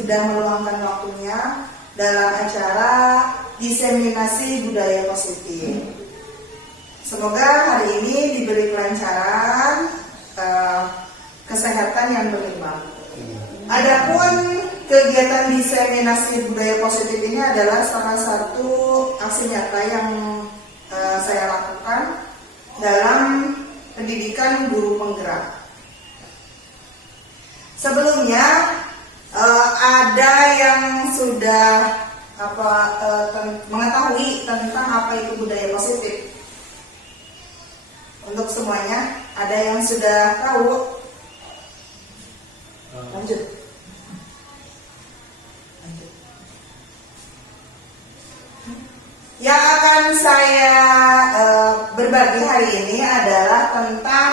sudah meluangkan waktunya dalam acara diseminasi budaya positif. Semoga hari ini diberi kelancaran, kesehatan yang berimbang. Adapun kegiatan diseminasi budaya positif ini adalah salah satu aksi nyata yang saya lakukan dalam pendidikan guru penggerak. Sebelumnya ada yang sudah mengetahui tentang apa itu budaya positif. Untuk semuanya, ada yang sudah tahu? Lanjut. Yang akan saya berbagi hari ini adalah tentang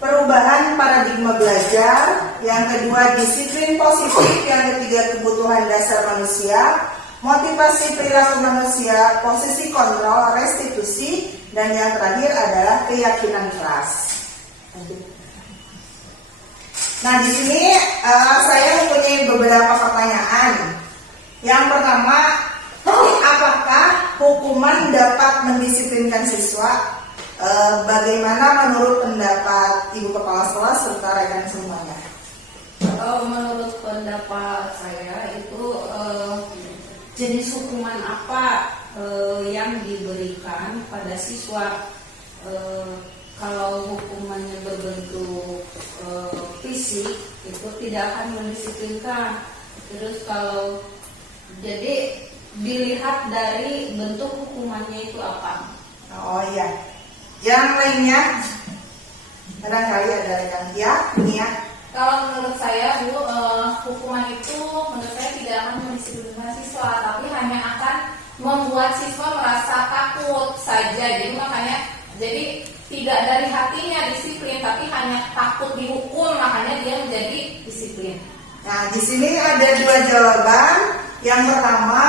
perubahan paradigma belajar, yang kedua disiplin positif, yang ketiga kebutuhan dasar manusia, motivasi perilaku manusia, posisi kontrol, restitusi, dan yang terakhir adalah keyakinan keras. Nah, di sini saya mempunyai beberapa pertanyaan. Yang pertama, apakah hukuman dapat mendisiplinkan siswa? Bagaimana menurut pendapat Ibu Kepala Sekolah serta rekan semuanya? Menurut pendapat saya itu jenis hukuman apa yang diberikan pada siswa. Kalau hukumannya berbentuk fisik itu tidak akan mendisiplinkan. Terus kalau jadi dilihat dari bentuk hukumannya itu apa. Oh iya. Yang lainnya barangkali ada rekan Nia. Kalau menurut saya Bu, hukuman itu menurut saya tidak akan mendisiplinkan siswa, tapi hanya akan membuat siswa merasa takut saja. Jadi makanya tidak dari hatinya disiplin, tapi hanya takut dihukum, makanya dia menjadi disiplin. Nah, di sini ada dua jawaban. Yang pertama,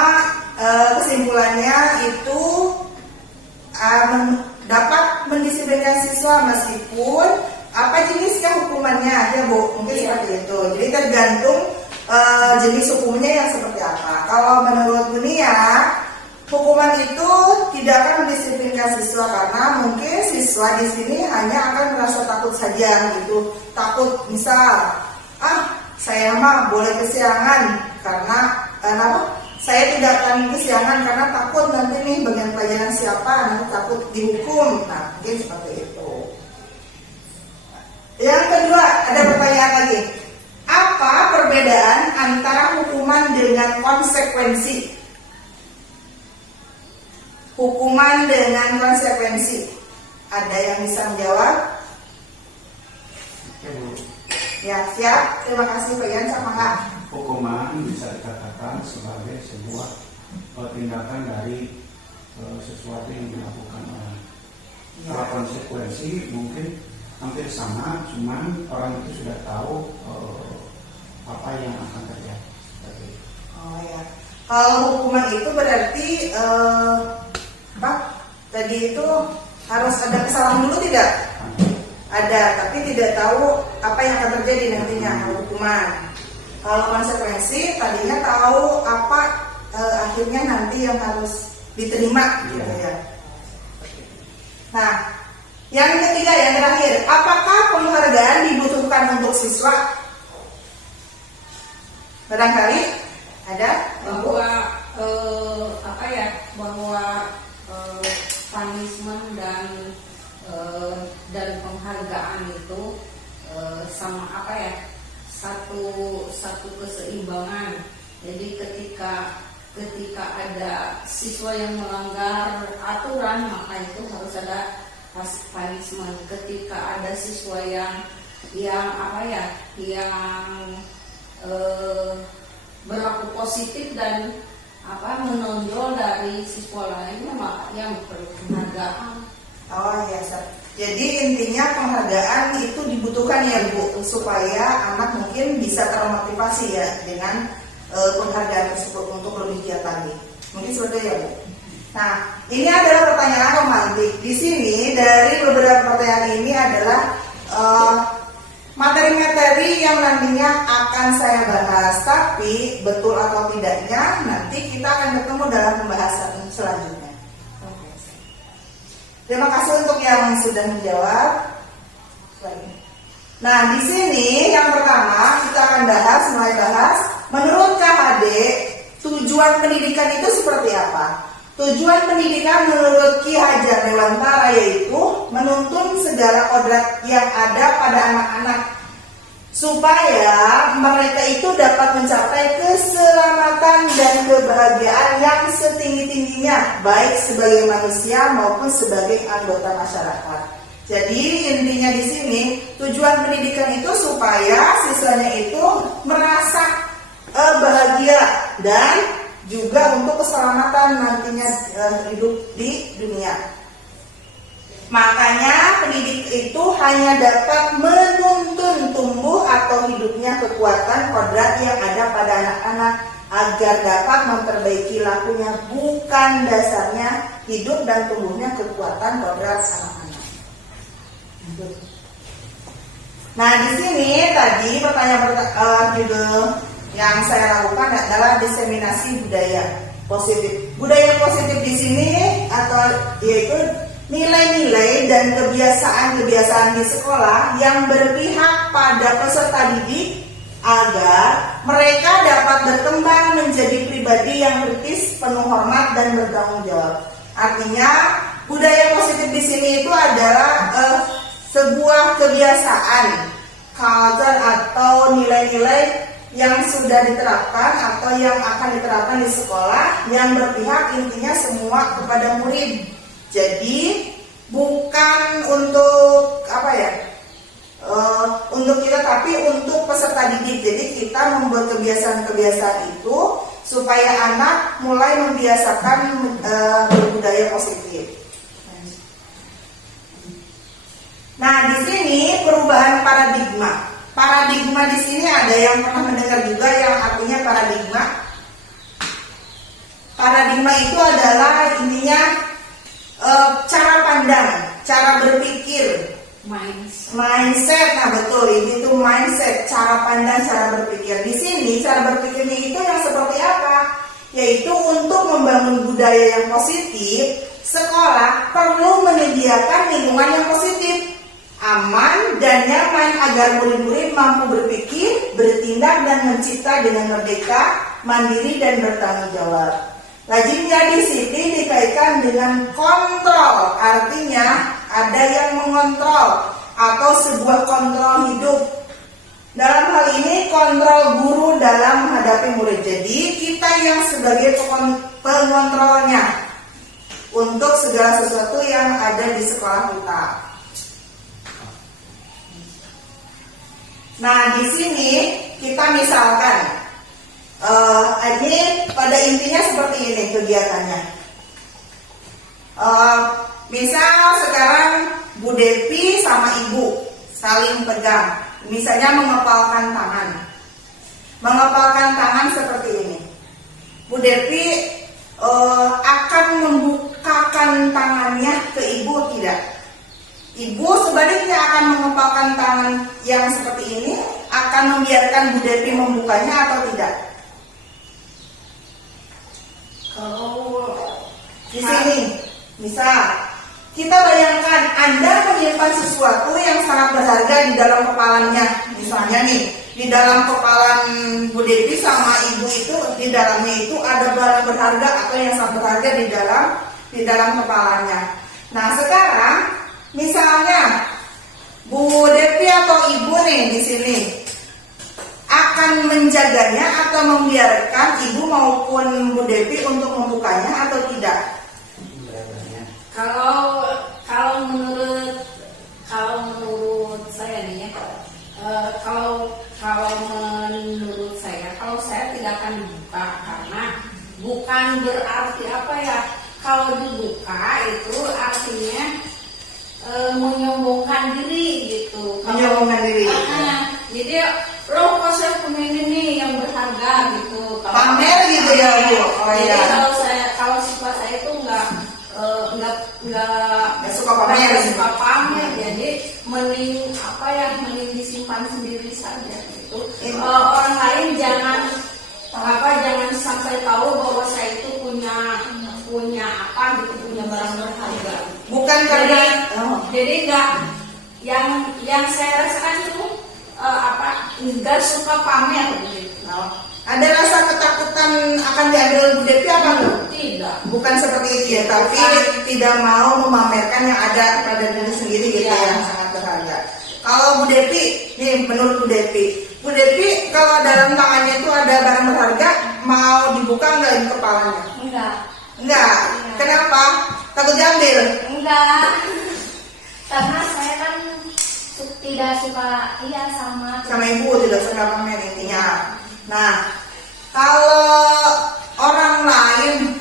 kesimpulannya itu dapat mendisiplinkan siswa meskipun apa jenisnya hukumannya ya Bu, mungkin seperti itu. Jadi tergantung jenis hukumnya yang seperti apa. Kalau menurut dunia, hukuman itu tidak akan mendisiplinkan siswa karena mungkin siswa di sini hanya akan merasa takut saja gitu. Takut misal, saya mah boleh kesiangan karena saya tidak akan kesiangan karena takut nanti nih bagian pelajaran siapa, nanti takut dihukum. Nah, mungkin seperti itu. Yang kedua, ada pertanyaan lagi. Apa perbedaan antara hukuman dengan konsekuensi? Hukuman dengan konsekuensi. Ada yang bisa menjawab? Ya, siap. Terima kasih Pak Yan, sama Kak. Hukuman bisa dikatakan sebagai sebuah tindakan dari sesuatu yang dilakukan orang. Kalau konsekuensi mungkin hampir sama, cuman orang itu sudah tahu apa yang akan terjadi. Oh ya. Kalau hukuman itu berarti tadi itu harus ada kesalahan dulu tidak? Ada, tapi tidak tahu apa yang akan terjadi nantinya hukuman. Kalau konsekuensi tadinya tahu apa akhirnya nanti yang harus diterima gitu ya. Nah, yang ketiga, yang terakhir, apakah penghargaan dibutuhkan untuk siswa? Barangkali ada bahwa punishment dan penghargaan itu sama satu keseimbangan. Jadi ketika ada siswa yang melanggar aturan, maka itu harus ada punishment. Ketika ada siswa yang berlaku positif dan menonjol dari siswa lainnya, maka yang perlu penghargaan. Oh ya, jadi intinya penghargaan itu dibutuhkan ya Bu, supaya anak mungkin bisa termotivasi ya dengan penghargaan tersebut untuk lebih giat lagi. Mungkin seperti itu ya Bu. Nah, ini adalah pertanyaan romantik. Di sini dari beberapa pertanyaan ini adalah materi-materi yang nantinya akan saya bahas. Tapi Tapi betul atau tidaknya nanti kita akan ketemu dalam pembahasan selanjutnya. Oke. Terima kasih untuk yang sudah menjawab. Nah, di sini yang pertama kita akan mulai bahas. Menurut KHD, tujuan pendidikan itu seperti apa? Tujuan pendidikan menurut Ki Hajar Dewantara yaitu menuntun segala kodrat yang ada pada anak-anak supaya mereka itu dapat mencapai keselamatan dan kebahagiaan yang setinggi-tingginya, baik sebagai manusia maupun sebagai anggota masyarakat. Jadi intinya di sini tujuan pendidikan itu supaya siswanya itu merasa bahagia dan juga untuk keselamatan nantinya hidup di dunia. Makanya pendidik itu hanya dapat menuntun tumbuh atau hidupnya kekuatan kodrat yang ada pada anak-anak agar dapat memperbaiki lakunya, bukan dasarnya hidup dan tumbuhnya kekuatan kodrat anak-anak. Nah, di sini tadi pertanyaan judul yang saya lakukan adalah diseminasi budaya positif. Budaya positif di sini atau yaitu nilai-nilai dan kebiasaan-kebiasaan di sekolah yang berpihak pada peserta didik agar mereka dapat berkembang menjadi pribadi yang kritis, penuh hormat dan bertanggung jawab. Artinya budaya positif di sini itu adalah sebuah kebiasaan, culture atau nilai-nilai yang sudah diterapkan atau yang akan diterapkan di sekolah yang berpihak intinya semua kepada murid. Jadi bukan untuk untuk kita, tapi untuk peserta didik. Jadi kita membuat kebiasaan-kebiasaan itu supaya anak mulai membiasakan berbudaya positif. Nah, di sini perubahan paradigma. Paradigma di sini ada yang pernah mendengar juga yang artinya paradigma. Paradigma itu adalah intinya cara pandang, cara berpikir, mindset. Nah, betul, ini tuh mindset, cara pandang, cara berpikir. Di sini cara berpikirnya itu yang seperti apa? Yaitu untuk membangun budaya yang positif, sekolah perlu menyediakan lingkungan yang positif, aman dan nyaman agar murid-murid mampu berpikir, bertindak dan mencipta dengan merdeka, mandiri dan bertanggung jawab. Lazimnya disiplin dikaitkan dengan kontrol, artinya ada yang mengontrol atau sebuah kontrol hidup. Dalam hal ini kontrol guru dalam menghadapi murid. Jadi kita yang sebagai pengontrolnya untuk segala sesuatu yang ada di sekolah kita. Nah, di sini kita misalkan ini pada intinya seperti ini kegiatannya. Misal sekarang Bu Devi sama Ibu saling pegang, misalnya mengepalkan tangan. Mengepalkan tangan seperti ini. Bu Devi akan membukakan tangannya ke Ibu tidak? Ibu sebaliknya akan mengepalkan tangan yang seperti ini, akan membiarkan Bu Devi membukanya atau tidak? Kalau di sini, misal kita bayangkan Anda menyimpan sesuatu yang sangat berharga di dalam kepalanya. Misalnya nih, di dalam kepalan Bu Devi sama Ibu itu, di dalamnya itu ada barang berharga atau yang sangat berharga di dalam kepalanya. Nah, sekarang misalnya Bu Devi atau Ibu nih di sini akan menjaganya atau membiarkan Ibu maupun Bu Devi untuk membukanya atau tidak? Kalau menurut saya nih ya, kalau menurut saya, kalau saya tidak akan dibuka karena bukan berarti apa ya, kalau dibuka itu artinya menyombongkan diri gitu. Menyombongkan diri. Jadi loh kok saya punya ini yang berharga gitu. Pamer gitu ya Bu. Oh jadi iya. kalau sifat saya itu nggak suka pamer. Jadi mending disimpan sendiri saja gitu. Orang lain Jadi yang saya rasakan itu nggak suka pamer gitu. Ada rasa ketakutan akan diambil Bu Devi apa enggak? Tidak. Bukan seperti itu ya, tapi tidak mau memamerkan yang ada pada diri sendiri gitu Iya. yang sangat berharga. Kalau Bu Devi, nih menurut Bu Devi kalau dalam tangannya itu ada barang berharga, mau dibuka nggak di kepalanya? Enggak. Enggak. Kenapa? Takut diambil? Enggak. Karena saya kan tidak suka sama Ibu tidak suka pamer intinya. Nah, kalau orang lain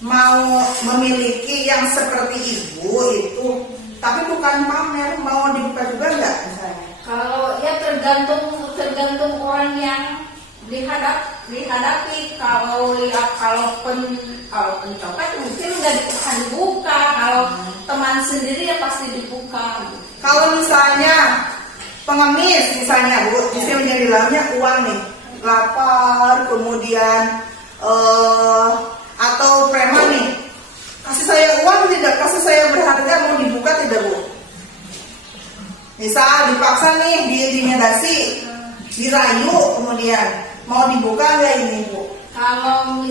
mau memiliki yang seperti ibu itu, tapi bukan pamer, mau dibuka juga enggak misalnya? Kalau ya tergantung orang yang dihadapi. Kalau pencopet mungkin nggak akan dibuka. Kalau teman sendiri ya pasti dibuka. Kalau misalnya pengemis misalnya Bu, misalnya yang di dalamnya uang nih, lapar, kemudian atau preman nih, kasih saya uang tidak, kasih saya berharga, mau dibuka tidak Bu? Misal dipaksa nih, diintimidasi, dirayu, kemudian mau dibuka nggak ini Bu? Kalau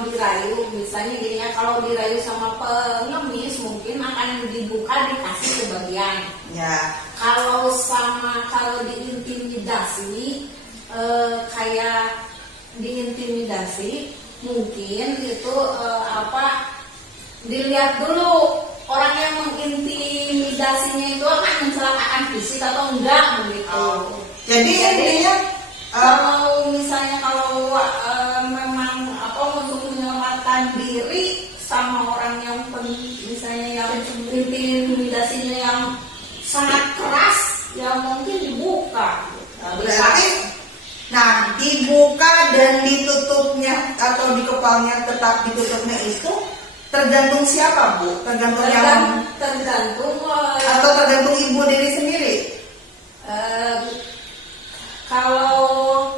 dirayu, misalnya gini ya, kalau dirayu sama pengemis mungkin akan dibuka, dikasih sebagian. Ya. Kalau diintimidasi, kayak diintimidasi, mungkin itu dilihat dulu orang yang mengintimidasinya itu akan mencelakakan fisik atau enggak begitu. Jadi intinya Kalau misalnya memang untuk menyelamatkan diri sama orang yang misalnya yang intimidasinya yang sangat keras, ya mungkin dibuka. berarti, dibuka dan ditutupnya atau di kepalanya tetap ditutupnya itu tergantung siapa Bu? Tergantung atau tergantung ibu diri sendiri? Kalau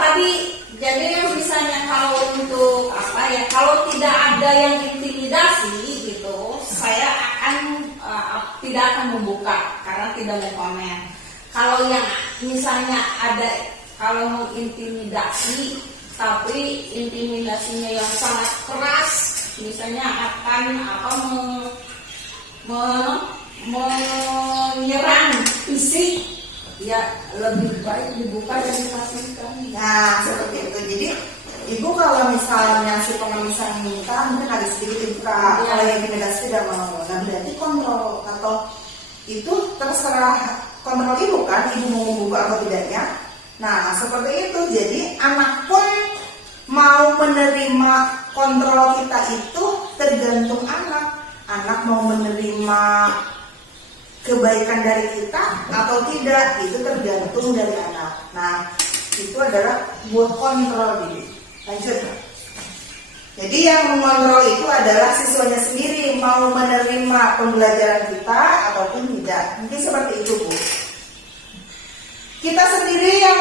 tadi, jadi misalnya kalau untuk kalau tidak ada yang intimidasi gitu, saya tidak akan membuka karena tidak mau pamer. Kalau yang misalnya kalau mau intimidasi, tapi intimidasinya yang sangat keras, misalnya akan menyerang fisik, ya lebih baik dibuka dan dipastikan. Nah, seperti itu. Jadi ibu kalau misalnya si pengemisan minta, mungkin agak sedikit dibuka. Ya. Kalau yang intimidasi tidak mau, nah berarti kontrol atau itu terserah kontrol ibu kan, ibu mau membuka atau tidaknya. Nah, seperti itu. Jadi anak pun mau menerima kontrol kita itu tergantung anak. Anak mau menerima kebaikan dari kita atau tidak, itu tergantung dari anak. Nah, itu adalah buah kontrol diri. Lanjut. Jadi yang mengontrol itu adalah siswanya sendiri, mau menerima pembelajaran kita ataupun tidak. Mungkin seperti itu Bu. Kita sendiri yang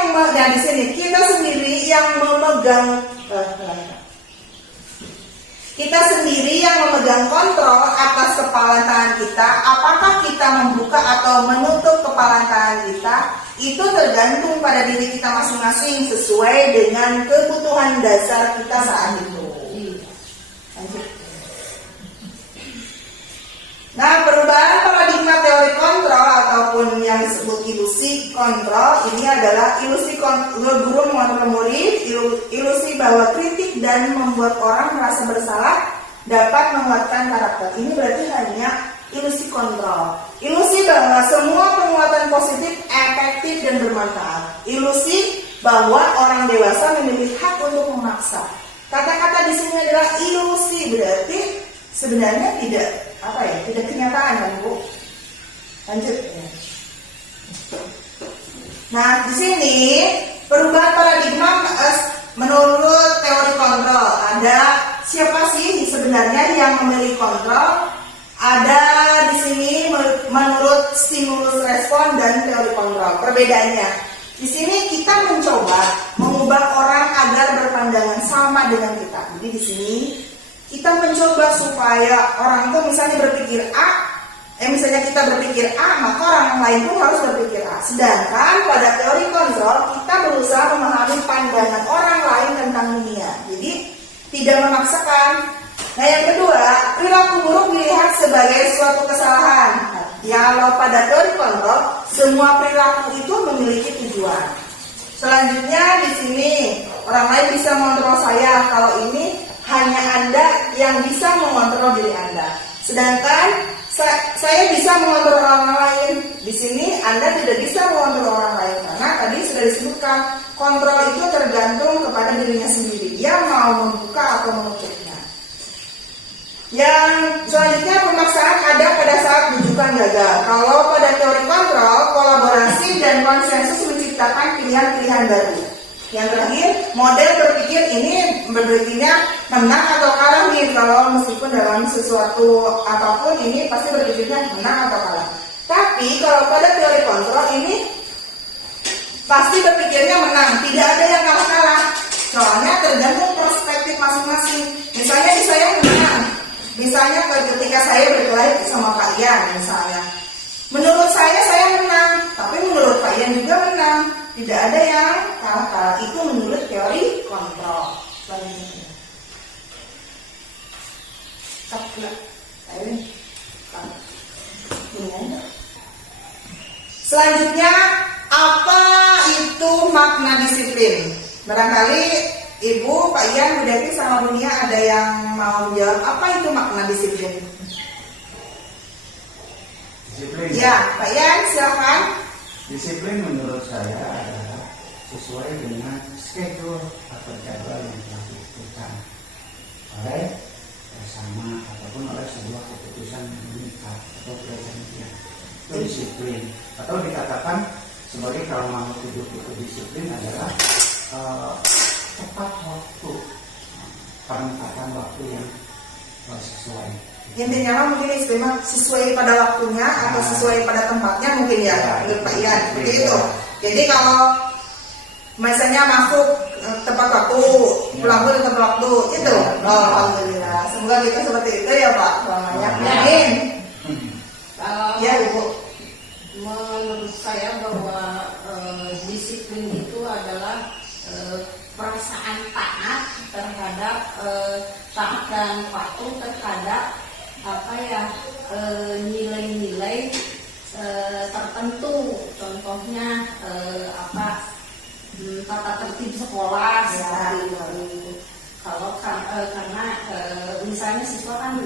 memegang kontrol atas kepalan tangan kita. Apakah kita membuka atau menutup kepalan tangan kita, itu tergantung pada diri kita masing-masing sesuai dengan kebutuhan dasar kita saat itu. Lanjut. Nah, perubahan paradigma teori kontrol ataupun yang disebut ilusi kontrol ini adalah ilusi guru mengontrol murid, ilusi bahwa kritik dan membuat orang merasa bersalah dapat menguatkan karakter. Ini berarti hanya ilusi kontrol. Ilusi bahwa semua penguatan positif efektif dan bermanfaat. Ilusi bahwa orang dewasa memiliki hak untuk memaksa. Kata-kata di sini adalah ilusi, berarti sebenarnya tidak kenyataan kan Bu? Lanjut. Nah, di sini perubahan paradigma menurut teori kontrol. Ada siapa sih sebenarnya yang memiliki kontrol? Ada di sini menurut stimulus respon dan teori kontrol. Perbedaannya, di sini kita mencoba mengubah orang agar berpandangan sama dengan kita. Jadi di sini kita mencoba supaya orang itu misalnya berpikir A, misalnya kita berpikir A, maka orang lain pun harus berpikir A. Sedangkan pada teori kontrol kita berusaha memahami pandangan orang lain tentang dunia. Jadi tidak memaksakan. Nah yang kedua, perilaku buruk dilihat sebagai suatu kesalahan. Kalau pada teori kontrol, semua perilaku itu memiliki tujuan. Selanjutnya di sini orang lain bisa mengontrol saya. Kalau ini hanya Anda yang bisa mengontrol diri Anda. Sedangkan saya bisa mengontrol orang lain. Di sini Anda tidak bisa mengontrol orang lain karena tadi sudah disebutkan kontrol itu tergantung kepada dirinya sendiri. Dia mau membuka atau menutupnya. Yang selanjutnya pemaksaan ada pada saat rujukan gagal. Kalau pada teori kontrol, kolaborasi dan konsensus menciptakan pilihan-pilihan baru. Yang terakhir, model berpikir ini berpikirnya menang atau kalah nih. Kalau meskipun dalam sesuatu apapun ini pasti berpikirnya menang atau kalah. Tapi kalau pada teori kontrol ini pasti berpikirnya menang. Tidak ada yang kalah-kalah. Soalnya tergantung perspektif masing-masing. Misalnya saya menang. Misalnya ketika saya berkelahi sama Pak Ian misalnya. Menurut saya menang. Tapi menurut Pak Ian juga menang. Tidak ada yang kalah-kalah. Itu menurut teori kontrol. Selanjutnya, apa itu makna disiplin? Barangkali Ibu, Pak Ian, Bu Devi, sama Bu Nia ada yang mau menjawab apa itu makna disiplin? Disiplin. Ya, Pak Ian, silakan. Disiplin menurut saya adalah sesuai dengan schedule atau jadwal yang telah ditentukan oleh bersama ataupun oleh sebuah keputusan yang mengikat atau perjanjian. Itu disiplin. Atau dikatakan sebagai kalau makhluk hidup itu disiplin adalah tepat waktu, penempatan waktu yang sesuai. Intinya mungkin istilah sesuai pada waktunya atau sesuai pada tempatnya mungkin ya, menurut Pak Ian seperti itu. Jadi kalau misalnya masuk tepat waktu, pulang pun tepat waktu, itu. Alhamdulillah. Semoga kita seperti itu ya Pak. Selamanya. Amin. Ya Ibu. Menurut saya bahwa disiplin itu adalah perasaan taat terhadap taat dan patuh terhadap nilai-nilai tertentu. Contohnya tata tertib sekolah seperti itu. Kalau karena misalnya siswa kan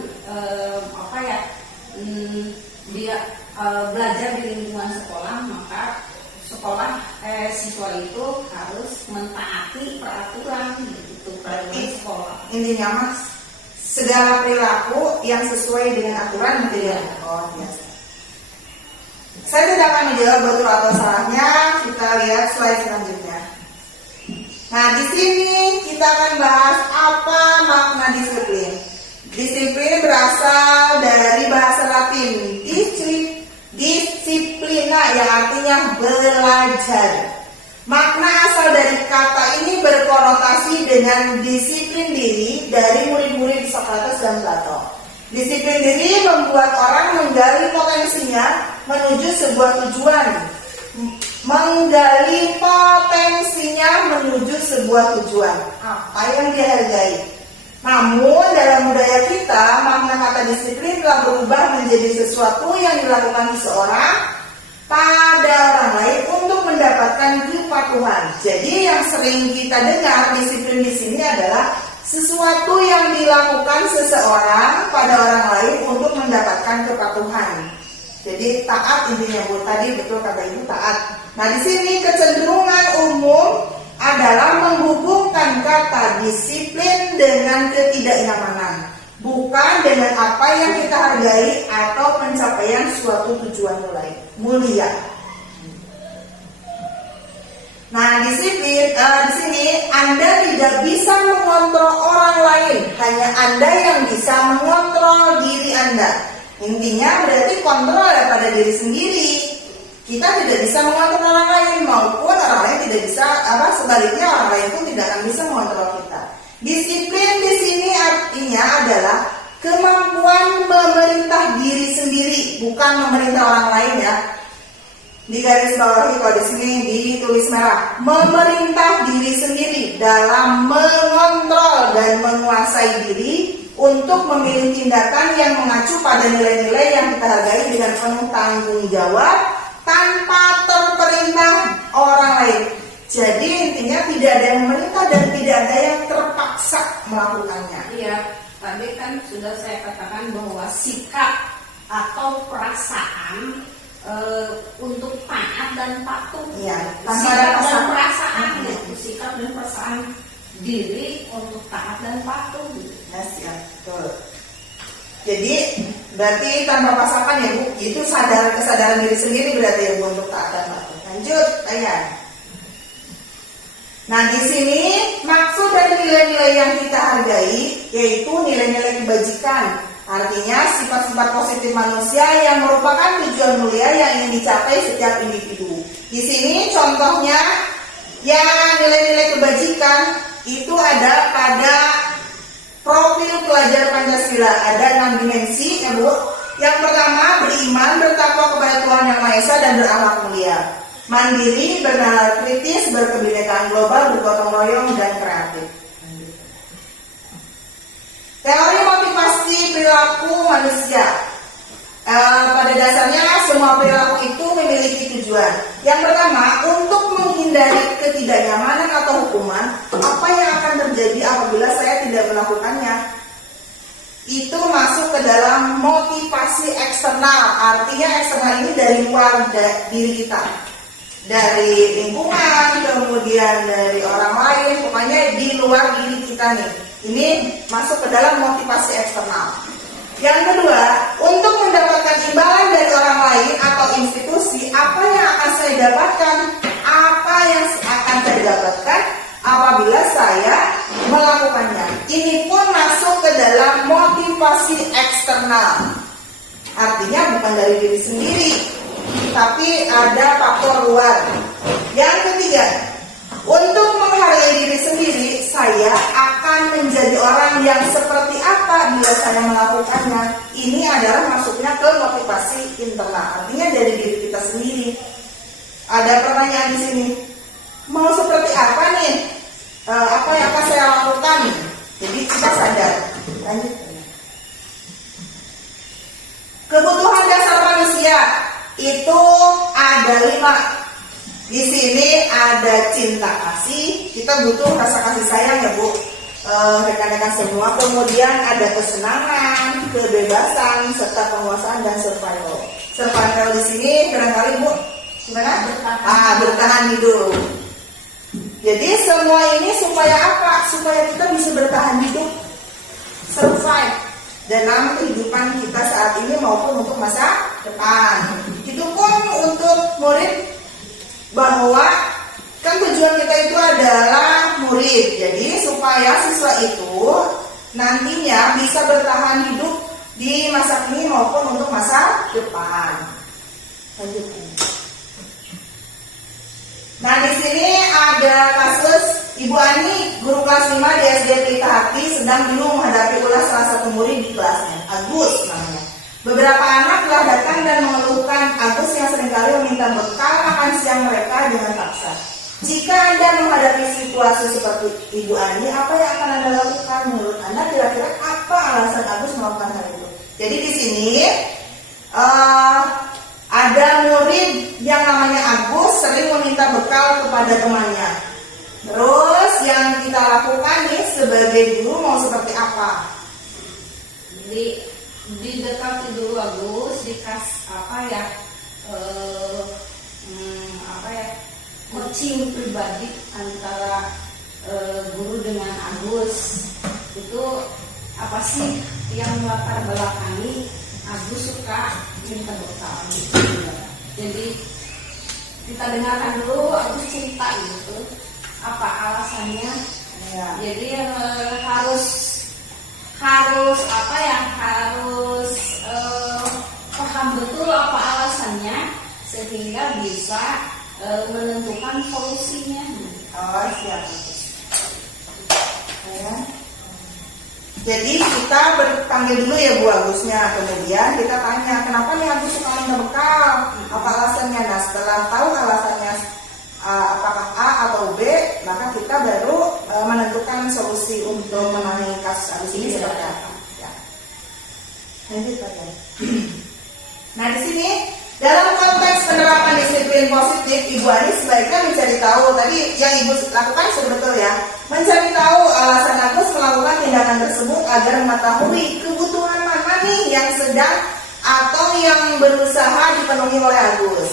dia belajar di lingkungan sekolah, maka siswa itu harus mentaati peraturan gitu, peraturan sekolah. Intinya Mas, segala perilaku yang sesuai dengan aturan gitu ya. Oh biasa. Saya tidak akan menjawab betul atau salahnya. Kita lihat slide selanjutnya. Nah di sini kita akan bahas apa makna disiplin. Disiplin berasal dari bahasa Latin disciplina yang artinya belajar. Makna asal dari kata ini berkonotasi dengan disiplin diri dari murid-murid Sokrates dan Plato. Disiplin diri membuat orang menggali potensinya menuju sebuah tujuan. Menggali potensinya menuju sebuah tujuan. Apa yang dia hargai. Namun dalam budaya kita, makna kata disiplin telah berubah menjadi sesuatu yang dilakukan seseorang pada orang lain untuk mendapatkan kepatuhan. Jadi yang sering kita dengar disiplin di sini adalah sesuatu yang dilakukan seseorang pada orang lain untuk mendapatkan kepatuhan. Jadi taat intinya Bu, tadi betul kata Ibu taat. Nah di sini kecenderungan umum adalah menghubungkan kata disiplin dengan ketidaknyamanan, bukan dengan apa yang kita hargai atau pencapaian suatu tujuan mulia. Nah, disiplin di sini Anda tidak bisa mengontrol orang lain, hanya Anda yang bisa mengontrol diri Anda. Intinya berarti kontrol pada diri sendiri. Kita tidak bisa mengontrol orang lain maupun orang lain tidak bisa, sebaliknya orang lain pun tidak akan bisa mengontrol kita. Disiplin di sini artinya adalah kemampuan memerintah diri sendiri, bukan memerintah orang lain ya. Di garis bawah kalau di sini ditulis merah, memerintah diri sendiri dalam mengontrol dan menguasai diri untuk memilih tindakan yang mengacu pada nilai-nilai yang kita hargai dengan penuh tanggung jawab tanpa terperintah orang lain. Jadi intinya tidak ada yang memerintah dan tidak ada yang terpaksa melakukannya. Iya, tadi kan sudah saya katakan bahwa sikap atau perasaan untuk taat dan patuh. Iya, tanpa Sikap ada dan paksaan. perasaan, gitu. Sikap dan perasaan diri untuk taat dan patuh. Gitu. Yes, ya, betul. Jadi berarti tanpa pasangan ya Bu, itu kesadaran diri sendiri berarti ya Bu untuk taat dan patuh. Lanjut, Ayan. Nah di sini maksud dari nilai-nilai yang kita hargai yaitu nilai-nilai kebajikan. Artinya sifat-sifat positif manusia yang merupakan tujuan mulia yang ingin dicapai setiap individu. Di sini contohnya yang nilai-nilai kebajikan itu ada pada profil pelajar Pancasila. Ada 6 dimensi ya Bu. Yang pertama beriman, bertakwa kepada Tuhan Yang Maha Esa dan berakhlak mulia. Mandiri, bernalar kritis, berkebinekaan global, bergotong royong dan kreatif. Teori motivasi perilaku manusia. Pada dasarnya semua perilaku itu memiliki tujuan. Yang pertama, untuk menghindari ketidaknyamanan atau hukuman, apa yang akan terjadi apabila saya tidak melakukannya? Itu masuk ke dalam motivasi eksternal. Artinya eksternal ini dari luar diri kita, dari lingkungan, kemudian dari orang lain, pokoknya di luar diri kita nih. Ini masuk ke dalam motivasi eksternal. Yang kedua, untuk mendapatkan imbalan dari orang lain atau institusi, apa yang akan saya dapatkan? Apa yang akan saya dapatkan apabila saya melakukannya? Ini pun masuk ke dalam motivasi eksternal. Artinya bukan dari diri sendiri, tapi ada faktor luar. Yang ketiga, untuk menghargai diri sendiri, saya akan menjadi orang yang seperti apa bila saya melakukannya. Ini adalah masuknya ke motivasi internal, artinya dari diri kita sendiri. Ada pertanyaan di sini, mau seperti apa nih? Apa yang akan saya lakukan? Jadi kita sadar. Lanjut. Kebutuhan dasar manusia itu ada 5. Di sini ada cinta kasih, kita butuh rasa kasih sayang ya Bu, rekan-rekan semua. Kemudian ada kesenangan, kebebasan, serta penguasaan dan survival. Survival di sini barangkali Bu, gimana? Bertahan hidup. Jadi semua ini supaya apa? Supaya kita bisa bertahan hidup, survive dalam kehidupan kita saat ini maupun untuk masa depan. Itu pun untuk murid, bahwa kan tujuan kita itu adalah murid. Jadi supaya siswa itu nantinya bisa bertahan hidup di masa kini maupun untuk masa depan. Lanjut. Nah di sini ada kasus Ibu Ani, guru kelas 5 di SD Pelita Hati, sedang bingung menghadapi ulas salah satu murid di kelasnya, Agus namanya. Beberapa anak telah datang dan mengeluhkan Agus yang seringkali meminta bekal makan siang mereka dengan paksa. Jika Anda menghadapi situasi seperti Ibu Ani, apa yang akan Anda lakukan? Menurut Anda kira-kira apa alasan Agus melakukan hal itu? Jadi di sini ada murid yang namanya Agus sering meminta bekal kepada temannya. Terus yang kita lakukan nih sebagai guru mau seperti apa? Didekati dulu Agus, coaching pribadi antara guru dengan Agus. Itu apa sih yang melatar belakangi Agus suka minta bekal gitu. Jadi kita dengarkan dulu Agus cerita gitu, apa alasannya ya. Jadi harus paham betul apa alasannya sehingga bisa menentukan solusinya. Oh siap. Ya. Jadi kita berpanggil dulu ya Bu Agusnya, kemudian kita tanya kenapa nih Agus suka minta bekal, apa alasannya. Nah setelah tahu alasannya apakah A atau B, maka kita baru menentukan solusi untuk menangani kasus Agus ini seperti apa. Ya. Lanjut Pak. Nah di sini dalam konteks penerapan disiplin positif, Ibu Ani sebaiknya mencari tahu, tadi yang Ibu lakukan sudah betul ya, mencari tahu alasan Agus melakukan tindakan tersebut agar mengetahui kebutuhan mana nih yang sedang atau yang berusaha dipenuhi oleh Agus.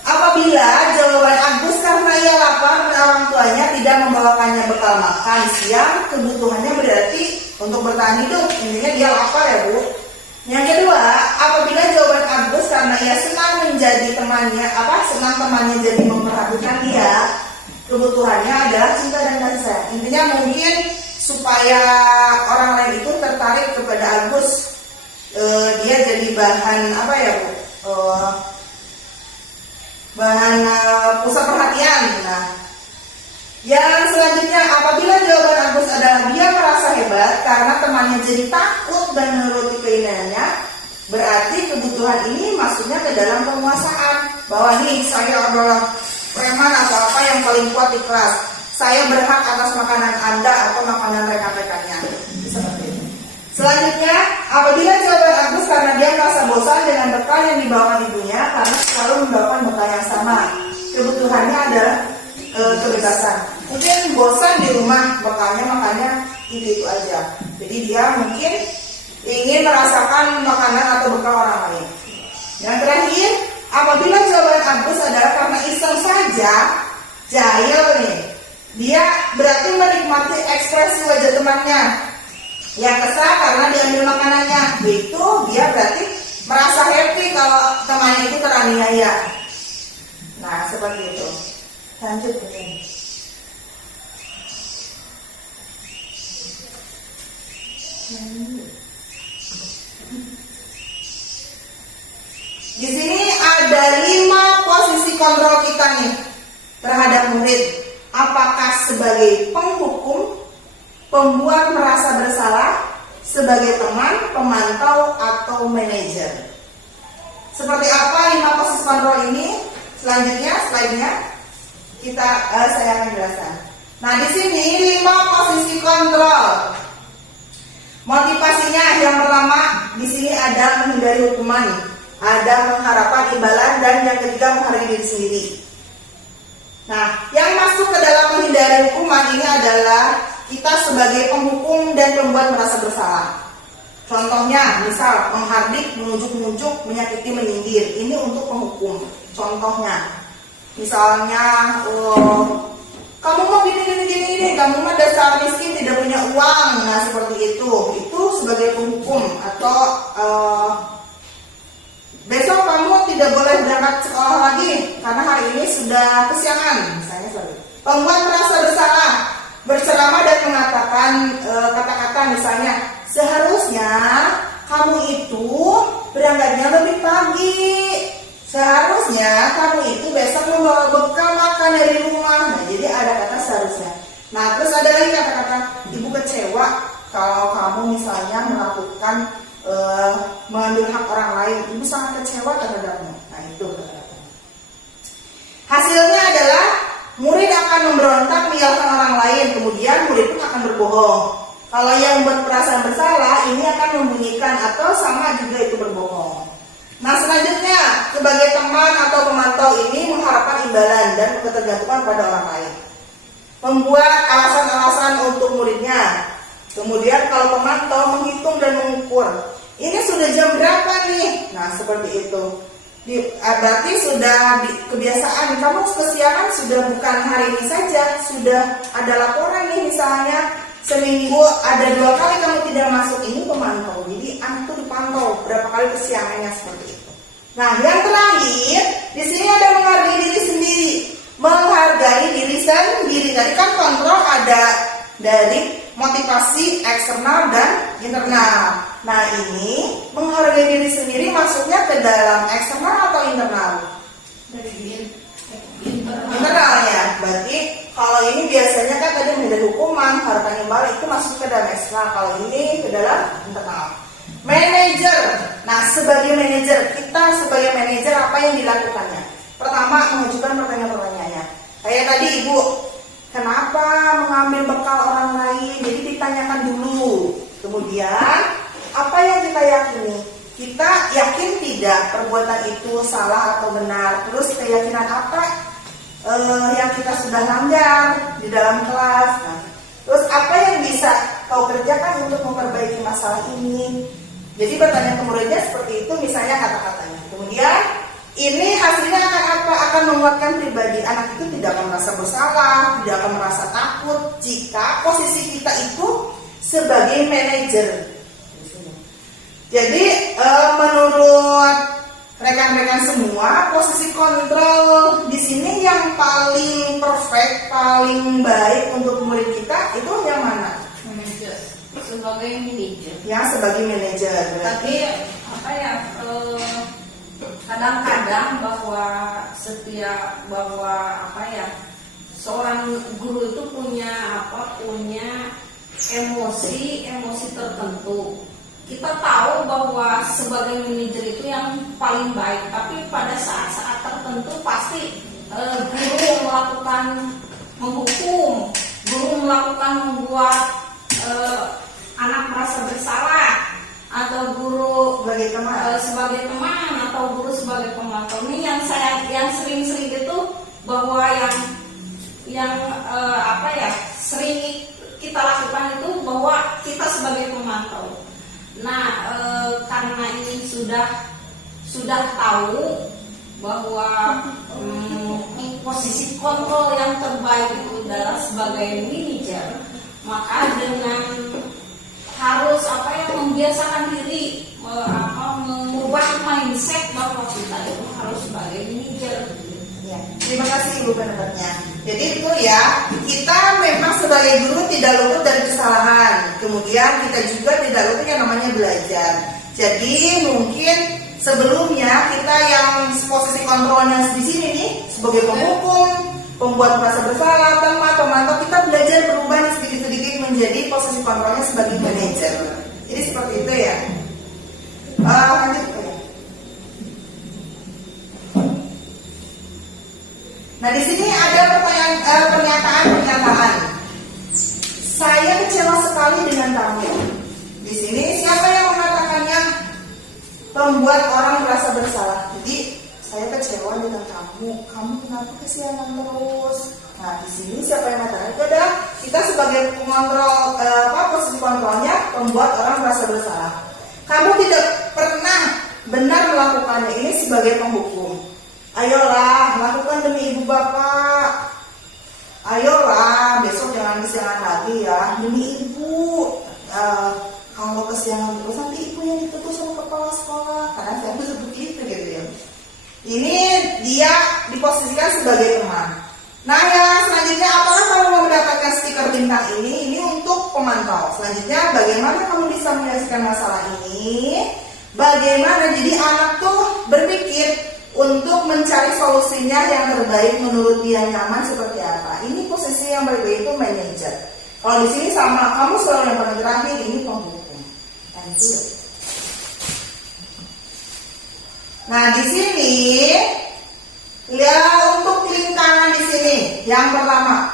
Apabila jawaban Agus karena ia lapar dan orang tuanya tidak membawakannya bekal makan siang, kebutuhannya berarti untuk bertahan hidup, intinya dia lapar ya Bu. Yang kedua, apabila jawaban Agus karena ia senang menjadi temannya, senang temannya jadi memperhatikan dia, kebutuhannya adalah cinta dan kasih. Intinya mungkin supaya orang lain itu tertarik kepada Agus, dia jadi bahan bahan pusat perhatian. Nah, yang selanjutnya, apabila jawaban Agus adalah dia merasa hebat karena temannya jadi takut dan menuruti keinginannya, berarti kebutuhan ini masuknya ke dalam penguasaan. Bahwa nih saya adalah preman atau apa yang paling kuat di kelas, saya berhak atas makanan Anda atau makanan rekan-rekannya. Seperti itu. Selanjutnya, apabila jawaban Agus karena dia merasa bosan dengan bekal yang dibawa ibunya karena selalu mendapatkan bekal yang sama, kebutuhannya adalah kebebasan. Mungkin bosan di rumah bekalnya, makanya itu aja. Jadi dia mungkin ingin merasakan makanan atau bekal orang lain. Yang terakhir, apabila jawaban Agus adalah karena iseng saja, jahil nih, dia berarti menikmati ekspresi wajah temannya yang kesal karena diambil makanannya. Itu dia berarti merasa happy kalau temannya itu teraniaya. Nah seperti itu. Lanjut ini. Di sini ada 5 posisi kontrol kita nih terhadap murid. Apakah sebagai penghukum, pembuat merasa bersalah, sebagai teman, pemantau, atau manajer. Seperti apa 5 posisi kontrol ini? Selanjutnya, slide-nya saya akan jelaskan. Nah, di sini 5 posisi kontrol. Motivasinya yang pertama di sini ada menghindari hukuman, ada mengharapkan imbalan, dan yang ketiga menghargai diri sendiri. Nah, yang masuk ke dalam menghindari hukuman ini adalah kita sebagai penghukum dan pembuat merasa bersalah. Contohnya, misal menghardik, menunjuk-nunjuk, menyakiti, menyindir. Ini untuk penghukum. Contohnya, misalnya, kamu mau gini, kamu mah dasar miskin, tidak punya uang. Nah, seperti itu. Itu sebagai penghukum. Atau besok kamu tidak boleh berangkat sekolah lagi karena hari ini sudah kesiangan. Misalnya seperti itu. Pembuat merasa bersalah, berceramah dan mengatakan kata-kata misalnya, seharusnya kamu itu berangkatnya lebih pagi. Seharusnya kamu itu besok membawa bekal makan dari rumah. Nah, jadi ada kata seharusnya. Nah, terus ada lagi kata-kata, ibu kecewa kalau kamu misalnya melakukan mengambil hak orang lain. Ibu sangat kecewa terhadapmu. Nah, itu kata-kata. Hasilnya adalah murid akan memberontak menyalahkan orang lain. Kemudian murid pun akan berbohong. Kalau yang berperasaan bersalah, ini akan membunyikan atau sama juga itu berbohong. Nah, selanjutnya, sebagai teman atau pemantau ini mengharapkan imbalan dan ketergantungan pada orang lain. Membuat alasan-alasan untuk muridnya. Kemudian kalau pemantau menghitung dan mengukur. Ini sudah jam berapa nih? Nah, seperti itu. Berarti sudah kebiasaan. Kamu kesiangan sudah bukan hari ini saja. Sudah ada laporan nih misalnya. Seminggu ada 2 kali kamu tidak masuk, ini pemantau. Jadi anak itu dipantau berapa kali kesiangannya seperti itu. Nah, yang terakhir di sini ada menghargai diri sendiri. Menghargai diri sendiri. Tadi kan kontrol ada dari motivasi eksternal dan internal. Nah, ini menghargai diri sendiri masuknya ke dalam eksternal atau internal? Dari Internal ya. Berarti kalau ini biasanya kan tadi menjadi hukuman, harapan kembali itu masuk ke dalam ekstra. Kalau ini ke dalam internal. Manajer. Nah, sebagai manajer, kita sebagai manajer apa yang dilakukannya? Pertama, mengajukan pertanyaan-pertanyaannya. Kayak tadi Ibu, kenapa mengambil bekal orang lain? Jadi ditanyakan dulu. Kemudian, apa yang kita yakini? Kita yakin tidak perbuatan itu salah atau benar. Terus keyakinan apa yang kita sudah langgar di dalam kelas. Nah, terus apa yang bisa kau kerjakan untuk memperbaiki masalah ini? Jadi bertanya ke muridnya seperti itu, misalnya kata-katanya. Kemudian ini hasilnya akan apa? Akan menguatkan pribadi. Anak itu tidak akan merasa bersalah, tidak akan merasa takut jika posisi kita itu sebagai manajer. Jadi menurut rekan-rekan semua, posisi kontrol di sini yang paling perfect, paling baik untuk murid kita itu yang mana? Manajer. Sebagai manajer. Yang sebagai manajer. Tapi apa ya? Kadang-kadang bahwa seorang guru itu punya emosi tertentu. Kita tahu bahwa sebagai manajer itu yang paling baik, tapi pada saat-saat tertentu pasti guru melakukan menghukum, guru melakukan membuat anak merasa bersalah, atau guru sebagai teman atau guru sebagai pemantau. Ini yang sering-sering itu bahwa yang sering kita lakukan itu bahwa kita sebagai pemantau. Nah, karena ini sudah tahu bahwa posisi kontrol yang terbaik itu adalah sebagai manajer, maka dengan harus membiasakan diri, mengubah mindset bahwa kita itu harus sebagai manajer. Ya, terima kasih Ibu pendapatnya. Jadi itu ya, kita memang sebagai guru tidak luput dari kesalahan. Kemudian kita juga tidak luput yang namanya belajar. Jadi mungkin sebelumnya kita yang posisi kontrolnya di sini nih sebagai penghukum, pembuat merasa bersalah, pemantau, kita belajar berubah sedikit-sedikit menjadi posisi kontrolnya sebagai manajer. Jadi seperti itu ya. Lanjut ya. Nah, di sini ada pernyataan. Saya kecewa sekali dengan kamu. Di sini siapa yang mengatakannya? Membuat orang merasa bersalah. Jadi saya kecewa dengan kamu. Kamu kenapa kesiangan terus? Nah, di sini siapa yang mengatakan? Itu adalah kita sebagai pengontrol, posisi kontrolnya membuat orang merasa bersalah. Kamu tidak pernah benar melakukannya. Ini sebagai penghukum. Ayolah, lakukan demi ibu bapak. Ayolah, besok jangan kesiangan lagi ya, demi ibu. Kalau kesiangan terus nanti ibu yang ditutup sama kepala sekolah. Karena saya seperti itu gitu ya. Ini dia diposisikan sebagai teman. Nah ya, selanjutnya apakah kamu mau mendapatkan stiker bintang ini? Ini untuk pemantau. Selanjutnya, bagaimana kamu bisa menyelesaikan masalah ini? Bagaimana jadi anak tuh berpikir untuk mencari solusinya yang terbaik menurut dia nyaman seperti apa. Ini posisi yang baik itu manajer. Kalau di sini sama, kamu selalu yang paling terakhir, ini penghukum. Nah, di sini lihat untuk klik kanan di sini. Yang pertama,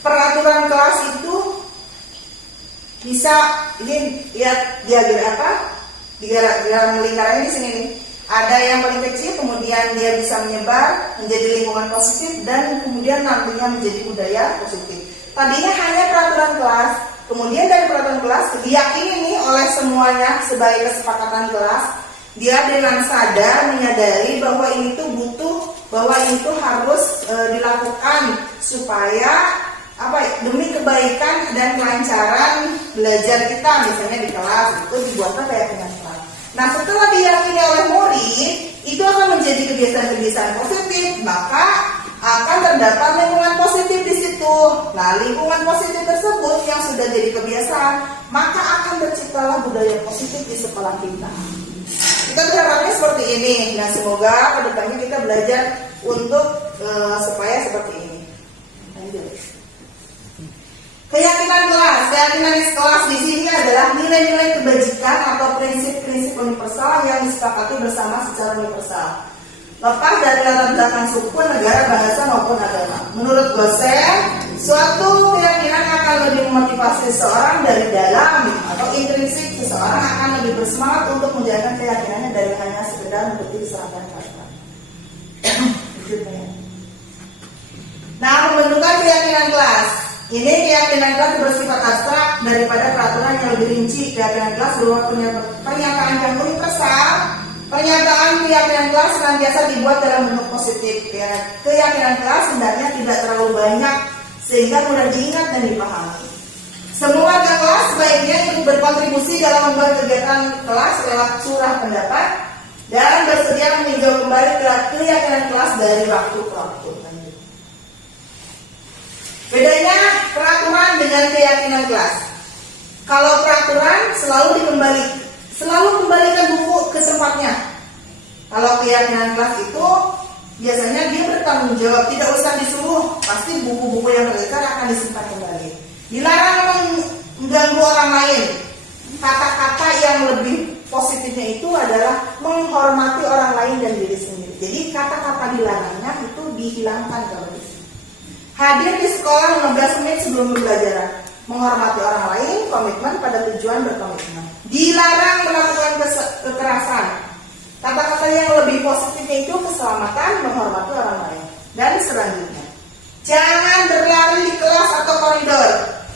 peraturan kelas itu bisa ini lihat diagram apa? Diagram lingkarannya di sini nih. Ada yang paling kecil, kemudian dia bisa menyebar menjadi lingkungan positif dan kemudian nantinya menjadi budaya positif. Tadinya hanya peraturan kelas, kemudian dari peraturan kelas diyakini nih oleh semuanya sebagai kesepakatan kelas. Dia dengan sadar menyadari bahwa ini tuh butuh, bahwa ini tuh harus dilakukan supaya demi kebaikan dan kelancaran belajar kita, misalnya di kelas itu dibuatkan kayak penyatuan. Nah, setelah diyakini oleh murid, itu akan menjadi kebiasaan-kebiasaan positif, maka akan terdapat lingkungan positif di situ. Nah, lingkungan positif tersebut yang sudah jadi kebiasaan, maka akan terciptalah budaya positif di sekolah kita. Kita berharapnya seperti ini. Nah, semoga kedepannya kita belajar untuk supaya seperti ini. Lanjut. Keyakinan keyakinan kelas di sini adalah nilai-nilai kebajikan atau prinsip-prinsip universal yang disepakati bersama secara universal, lepas dari latar belakang suku, negara, bahasa maupun agama. Menurut Gosen, suatu keyakinan akan lebih memotivasi seseorang dari dalam atau intrinsik. Seseorang akan lebih bersemangat untuk menjalankan keyakinannya dari hanya sekedar mengikuti serangkaian fakta. Nah, pembentukan keyakinan kelas. Ini keyakinan kelas bersifat abstrak daripada peraturan yang lebih rinci. Keyakinan kelas berupa pernyataan yang universal. Pernyataan keyakinan kelas senantiasa dibuat dalam bentuk positif. Keyakinan kelas hendaknya tidak terlalu banyak sehingga mudah diingat dan dipahami. Semua warga kelas sebaiknya ikut berkontribusi dalam membuat kegiatan kelas lewat curah pendapat dan bersedia meninjau kembali keyakinan kelas dari waktu ke waktu. Bedanya peraturan dengan keyakinan kelas. Kalau peraturan selalu kembalikan buku ke tempatnya. Kalau keyakinan kelas itu biasanya dia bertanggung jawab, tidak usah disuruh, pasti buku-buku yang terdekat akan disimpan kembali. Dilarang mengganggu orang lain. Kata-kata yang lebih positifnya itu adalah menghormati orang lain dan diri sendiri. Jadi kata-kata dilarangnya itu dihilangkan kalau di sini. Hadir di sekolah 15 menit sebelum pembelajaran. Menghormati orang lain, komitmen pada tujuan berkomitmen. Dilarang melakukan kekerasan. Kata-kata yang lebih positifnya itu keselamatan, menghormati orang lain. Dan selanjutnya, jangan berlari di kelas atau koridor.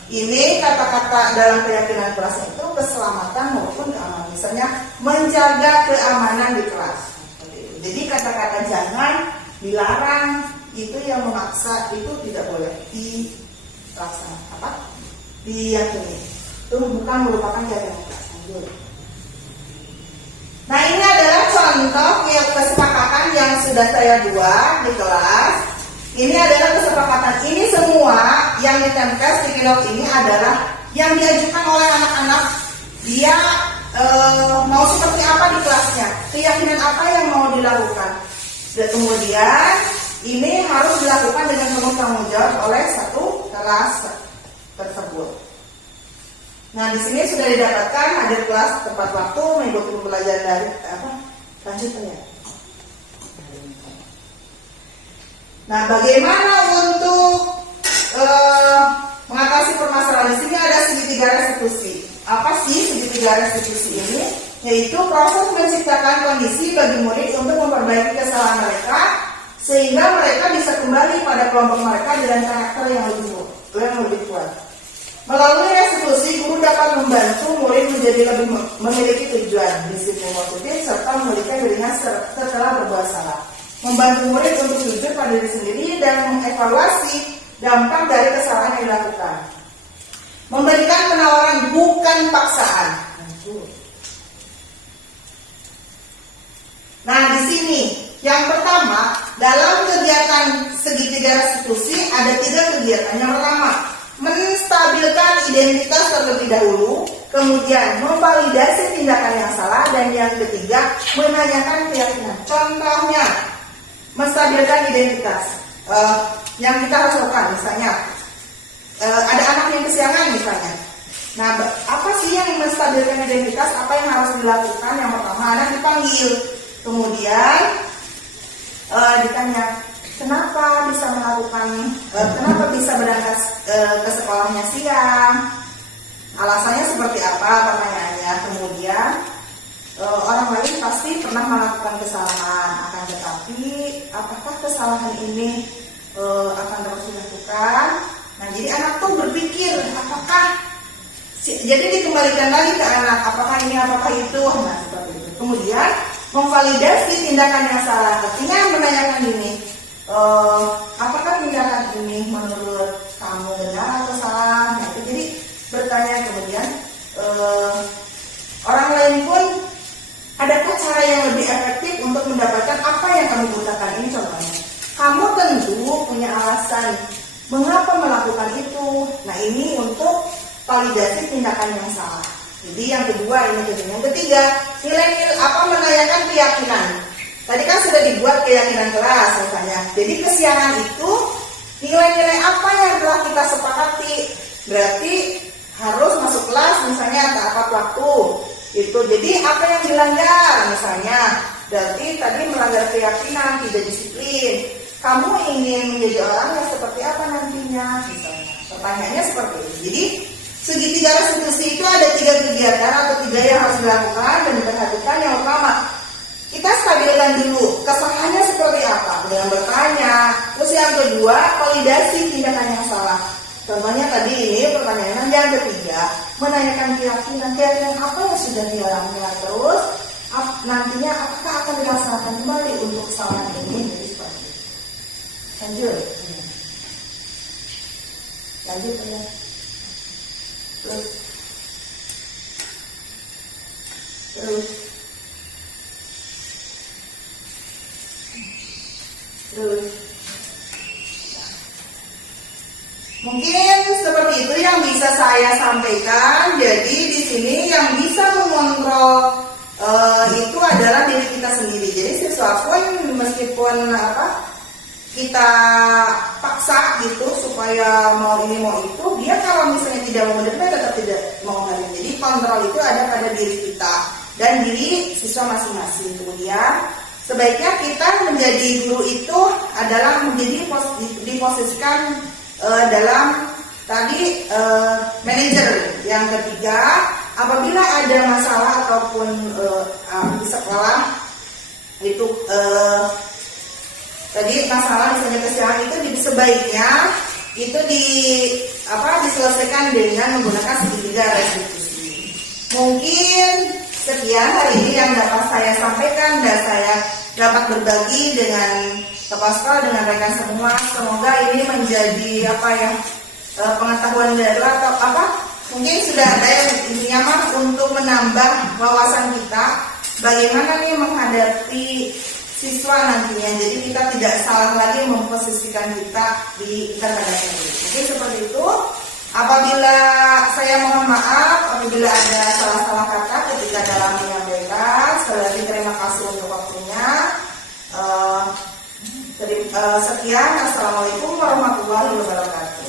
Ini kata-kata dalam keyakinan kelas itu keselamatan maupun keamanan. Misalnya menjaga keamanan di kelas. Jadi kata-kata jangan, dilarang, itu yang memaksa itu tidak boleh dilaksanakan, diyakini. Itu bukan merupakan keyakinan kelas. Nah, ini adalah contoh kesepakatan yang sudah saya buat di kelas. Ini adalah kesepakatan. Ini semua yang ditempel stick-note ini adalah yang diajukan oleh anak-anak. Dia mau seperti apa di kelasnya, keyakinan apa yang mau dilakukan. Dan kemudian ini harus dilakukan dengan penuh tanggung jawab oleh satu kelas tersebut. Nah, di sini sudah didapatkan hadir kelas tepat waktu, mengikuti pembelajaran dari lanjutnya. Nah, bagaimana untuk mengatasi permasalahan di sini? Ada segitiga restitusi. Apa sih segitiga restitusi ini? Yaitu proses menciptakan kondisi bagi murid untuk memperbaiki kesalahan mereka sehingga mereka bisa kembali pada kelompok mereka dengan karakter yang lebih kuat. Melalui restitusi, guru dapat membantu murid menjadi lebih memiliki tujuan, disiplin positif, serta memiliki dirinya setelah berbuat salah. Membantu murid untuk jujur pada diri sendiri dan mengevaluasi dampak dari kesalahan yang dilakukan. Memberikan penawaran bukan paksaan. Nah, di sini yang pertama, dalam kegiatan segitiga restitusi ada 3 kegiatan. Yang pertama, menstabilkan identitas terlebih dahulu, kemudian memvalidasi tindakan yang salah, dan yang ketiga, menanyakan keyakinan. Contohnya, menstabilkan identitas. Yang kita harus lakukan, misalnya ada anak yang kesiangan misalnya. Nah, apa sih yang menstabilkan identitas? Apa yang harus dilakukan? Yang pertama, anak dipanggil, kemudian ditanya, kenapa bisa berangkat ke sekolahnya siang? Alasannya seperti apa? Pertanyaannya. Kemudian orang lain pasti pernah melakukan kesalahan, akan tetapi apakah kesalahan ini akan terus dilakukan? Nah, jadi anak tuh berpikir apakah, jadi dikembalikan lagi ke anak, apakah ini, apakah itu. Nah, seperti itu. Kemudian memvalidasi tindakan yang salah, artinya menanyakan ini, apakah tindakan ini menurut kamu benar atau salah? Nah, itu jadi bertanya. Kemudian orang lain pun, adakah cara yang lebih efektif untuk mendapatkan apa yang kamu butuhkan? Ini contohnya, kamu tentu punya alasan mengapa melakukan itu. Nah, ini untuk validasi tindakan yang salah. Jadi yang kedua ini. Yang ketiga, nilai-nilai apa, menanyakan keyakinan. Tadi kan sudah dibuat keyakinan kelas misalnya. Jadi kesiangan itu nilai-nilai apa yang telah kita sepakati. Berarti harus masuk kelas misalnya tepat waktu itu. Jadi apa yang dilanggar misalnya, berarti tadi melanggar keyakinan, tidak disiplin. Kamu ingin menjadi orang yang seperti apa nantinya misalnya, pertanyaannya seperti ini. Jadi segitiga restitusi itu ada 3 kegiatan atau 3 yang harus dilakukan dan diperhatikan. Yang pertama, kita stabilkan dulu kesalahannya seperti apa dengan bertanya. Terus yang kedua, validasi tindakan yang salah. Contohnya tadi ini pertanyaan. Yang ketiga, menanyakan keyakinan apa yang sudah dialaminya. Terus nantinya apakah akan dilaksanakan kembali untuk kesalahan ini. Jadi seperti itu. Lanjut ya. Terus mungkin seperti itu yang bisa saya sampaikan. Jadi di sini yang bisa mengontrol itu adalah diri kita sendiri. Jadi siswa pun meskipun kita paksa gitu supaya mau ini mau itu, dia kalau misalnya tidak mau menerima tetap tidak mau menerima. Jadi kontrol itu ada pada diri kita dan diri siswa masing-masing. Kemudian sebaiknya kita menjadi guru itu adalah menjadi diposisikan dalam tadi manajer. Yang ketiga, apabila ada masalah ataupun di sekolah itu tadi masalah misalnya kesialan itu sebaiknya itu diselesaikan dengan menggunakan segitiga restitusi. Mungkin sekian hari ini yang dapat saya sampaikan dan saya dapat berbagi dengan kepala sekolah, dengan rekan semua. Semoga ini menjadi pengetahuan baru atau mungkin sudah ada yang nyaman untuk menambah wawasan kita bagaimana nih menghadapi siswa nantinya. Jadi kita tidak salah lagi memposisikan kita di internet ini. Mungkin seperti itu. Apabila saya mohon maaf apabila ada salah-salah kata ketika dalam menyampaikan. Sekali lagi terima kasih untuk waktunya. Sekian. Assalamualaikum warahmatullahi wabarakatuh.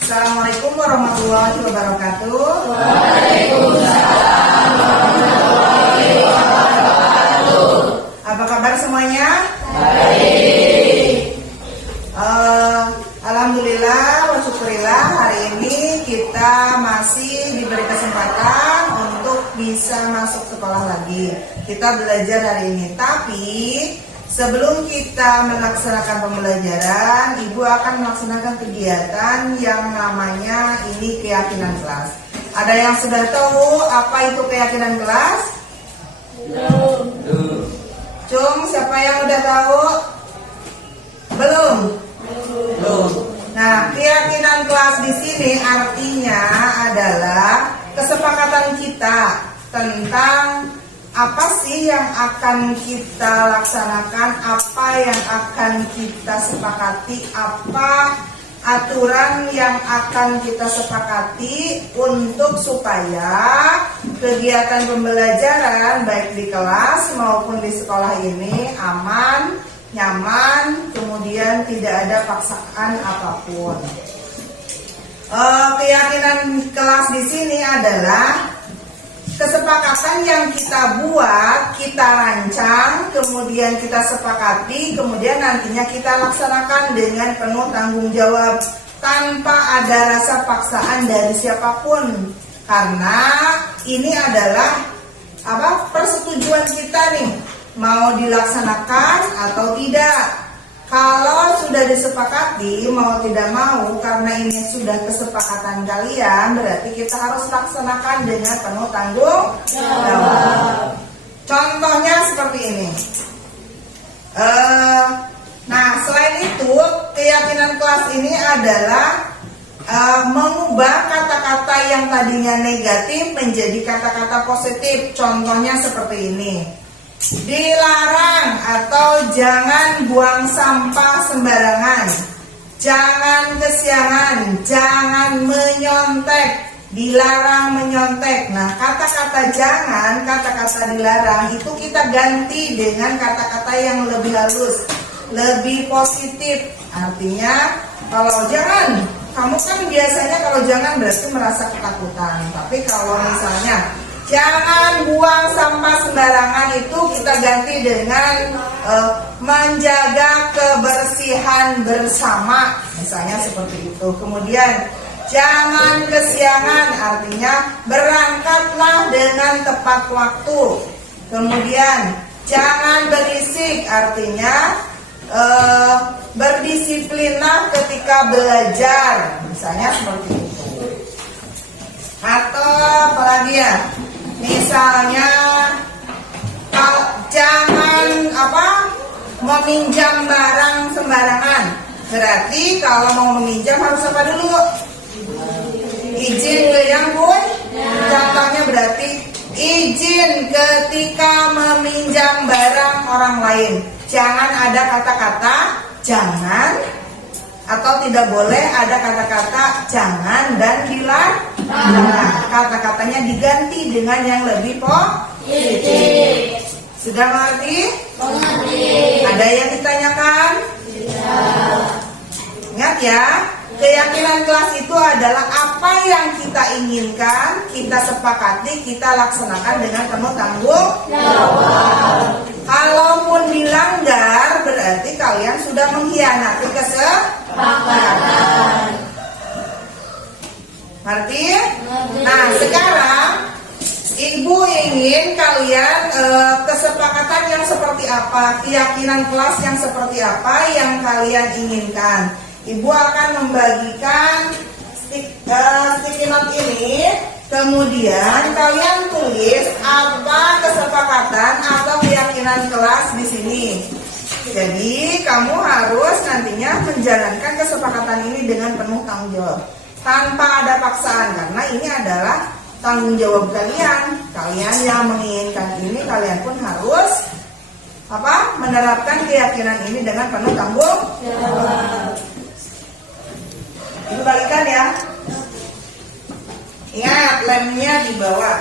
Assalamualaikum warahmatullahi wabarakatuh. Waalaikumsalam warahmatullahi wabarakatuh. Apa kabar semuanya? Baik. Alhamdulillah wa syukurillah, hari ini kita masih diberi kesempatan untuk bisa masuk sekolah lagi. Kita belajar hari ini. Tapi sebelum kita melaksanakan pembelajaran, Ibu akan melaksanakan kegiatan yang namanya ini keyakinan kelas. Ada yang sudah tahu apa itu keyakinan kelas? Belum. Cung, siapa yang udah tahu? Belum. Nah, keyakinan kelas di sini artinya adalah kesepakatan kita tentang apa sih yang akan kita laksanakan, apa yang akan kita sepakati, apa aturan yang akan kita sepakati untuk supaya kegiatan pembelajaran baik di kelas maupun di sekolah ini aman, nyaman, kemudian tidak ada paksaan apapun. Keyakinan kelas di sini adalah kesepakatan yang kita buat, kita rancang, kemudian kita sepakati, kemudian nantinya kita laksanakan dengan penuh tanggung jawab tanpa ada rasa paksaan dari siapapun. Karena ini adalah persetujuan kita nih, mau dilaksanakan atau tidak. Kalau sudah disepakati mau tidak mau, karena ini sudah kesepakatan kalian, berarti kita harus laksanakan dengan penuh tanggung jawab. Contohnya seperti ini. Nah, selain itu keyakinan kelas ini adalah mengubah kata-kata yang tadinya negatif menjadi kata-kata positif. Contohnya seperti ini. Dilarang atau jangan buang sampah sembarangan, jangan kesiangan, jangan menyontek, dilarang menyontek. Nah, kata-kata jangan, kata-kata dilarang itu kita ganti dengan kata-kata yang lebih halus. lebih positif. Artinya kalau jangan, kamu kan biasanya kalau jangan berarti merasa ketakutan. Tapi kalau misalnya jangan buang sampah sembarangan, itu kita ganti dengan menjaga kebersihan bersama, misalnya seperti itu. Kemudian jangan kesiangan, artinya berangkatlah dengan tepat waktu. Kemudian jangan berisik, artinya berdisiplinlah ketika belajar, misalnya seperti itu. Atau apalagi ya, misalnya jangan meminjam barang sembarangan. Berarti kalau mau meminjam harus apa dulu? Izin ke yang pun. Contohnya berarti izin ketika meminjam barang orang lain. Jangan ada kata-kata jangan, atau tidak boleh ada kata-kata jangan dan dilarang. Kata-katanya diganti dengan yang lebih positif. Sudah mengerti? Ada yang ditanyakan? Ingat ya, keyakinan kelas itu adalah apa yang kita inginkan, kita sepakati, kita laksanakan dengan penuh tanggung jawab. Kalaupun dilanggar, berarti kalian sudah mengkhianati kesepakatan. Ngerti? Nah, sekarang Ibu ingin kalian kesepakatan yang seperti apa, keyakinan kelas yang seperti apa yang kalian inginkan. Ibu akan membagikan sticky note ini, kemudian kalian tulis apa kesepakatan atau keyakinan kelas di sini. Jadi kamu harus nantinya menjalankan kesepakatan ini dengan penuh tanggung jawab, tanpa ada paksaan, karena ini adalah tanggung jawab kalian. Kalian yang menginginkan ini, kalian pun harus menerapkan keyakinan ini dengan penuh tanggung jawab. Ibu bagikan ya. Ingat, lemnya di bawah.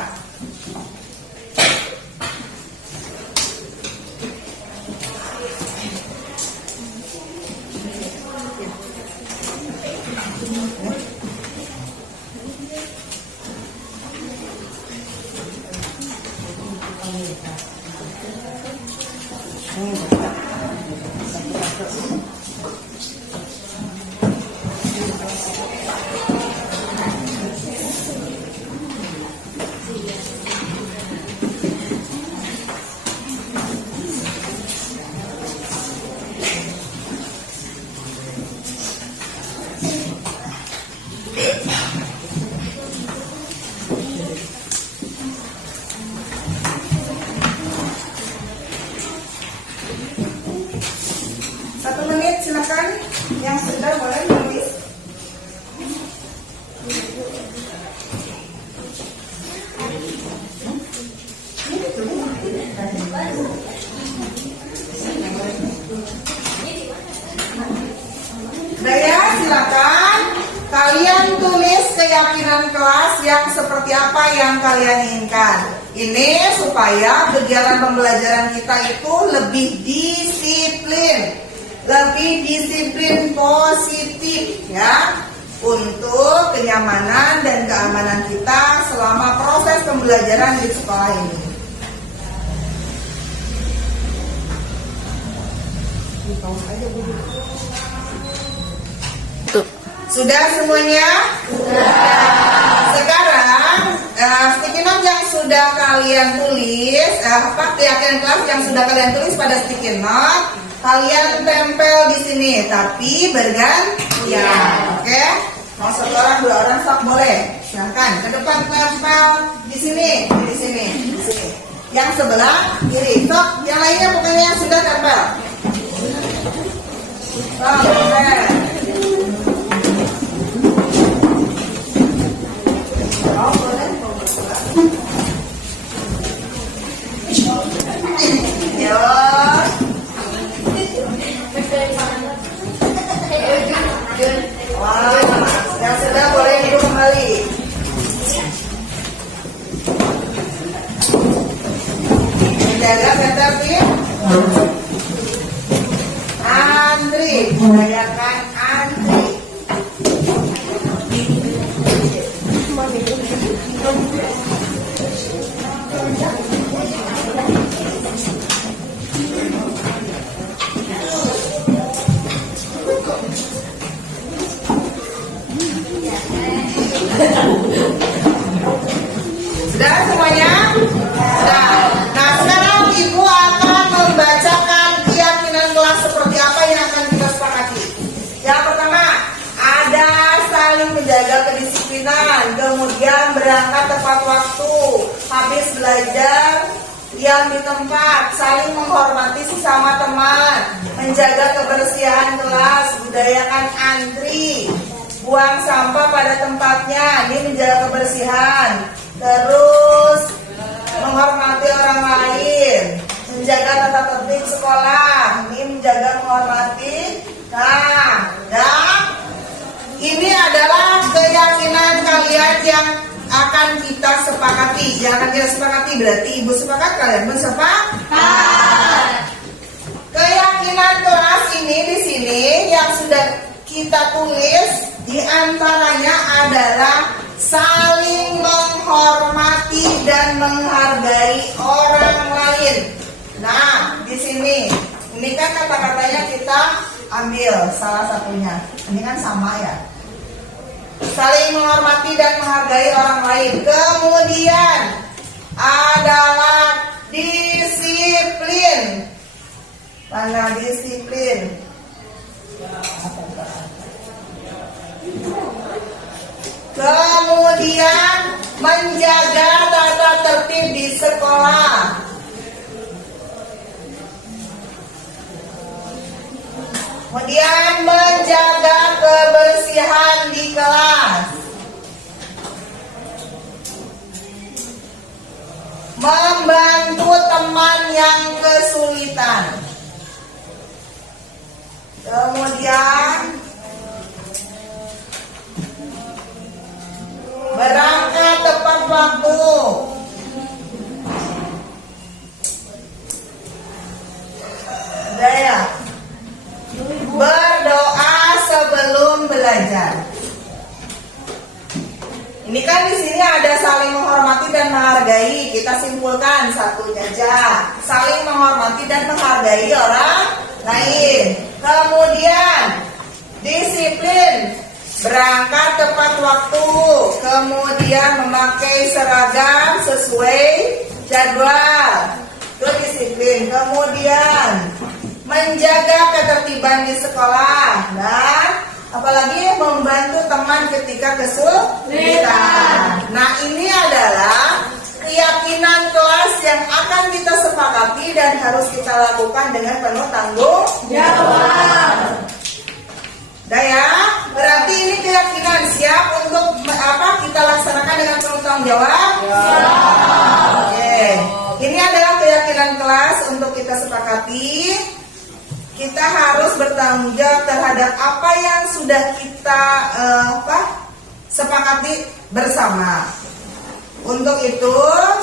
Silakan, yang sudah boleh menulis. Daya, silakan kalian tulis keyakinan kelas yang seperti apa yang kalian inginkan. Ini supaya kegiatan pembelajaran kita itu lebih disiplin. Lebih disiplin positif ya, untuk kenyamanan dan keamanan kita selama proses pembelajaran di sekolah ini. Sudah semuanya? Sudah. Sekarang sticky note yang sudah kalian tulis, keyakinan kelas yang sudah kalian tulis pada sticky note, kalian tempel di sini, tapi bergantian, oke? Mau satu orang, dua orang, sok boleh. Silahkan ke depan tempel di sini. Yang sebelah kiri, sok. Yang lainnya pokoknya yang sudah tempel. Boleh. Oh, boleh. Yo. Wow, yang sudah boleh duduk kembali. Menjaga tertib. menjaga kedisiplinan, kemudian berangkat tepat waktu, habis belajar diam di tempat, saling menghormati sesama teman, menjaga kebersihan kelas, budayakan antri, buang sampah pada tempatnya, ini menjaga kebersihan, terus menghormati orang lain, menjaga tata tertib sekolah, ini menjaga menghormati. Nah, ini adalah keyakinan kalian yang akan kita sepakati. Yang akan kita sepakati berarti ibu sepakat, kalian pun sepakat. Keyakinan kelas ini di sini yang sudah kita tulis diantaranya adalah saling menghormati dan menghargai orang lain. Nah, di sini ini kan kata-katanya kita ambil salah satunya. Ini kan sama ya. Saling menghormati dan menghargai orang lain. Kemudian adalah disiplin. Mana disiplin? Kemudian menjaga tata tertib di sekolah. Kemudian menjaga kebersihan di kelas. Membantu teman yang kesulitan. Kemudian berangkat tepat waktu. Udah ya? Berdoa sebelum belajar. Ini kan di sini ada saling menghormati dan menghargai. Kita simpulkan satunya aja. Saling menghormati dan menghargai orang lain. Kemudian disiplin, berangkat tepat waktu. Kemudian memakai seragam sesuai jadwal. Itu disiplin. Kemudian menjaga ketertiban di sekolah dan apalagi membantu teman ketika kesulitan. Nah, ini adalah keyakinan kelas yang akan kita sepakati dan harus kita lakukan dengan penuh tanggung jawab. Nah ya, berarti ini keyakinan siap untuk kita laksanakan dengan penuh tanggung jawab? Siap. Oke. Ini adalah keyakinan kelas untuk kita sepakati. Kita harus bertanggung jawab terhadap apa yang sudah kita sepakati bersama. Untuk itu,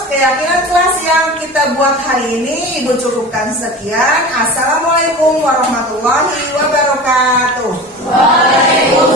keyakinan kelas yang kita buat hari ini Ibu cukupkan sekian. Assalamualaikum warahmatullahi wabarakatuh. Waalaikumsalam.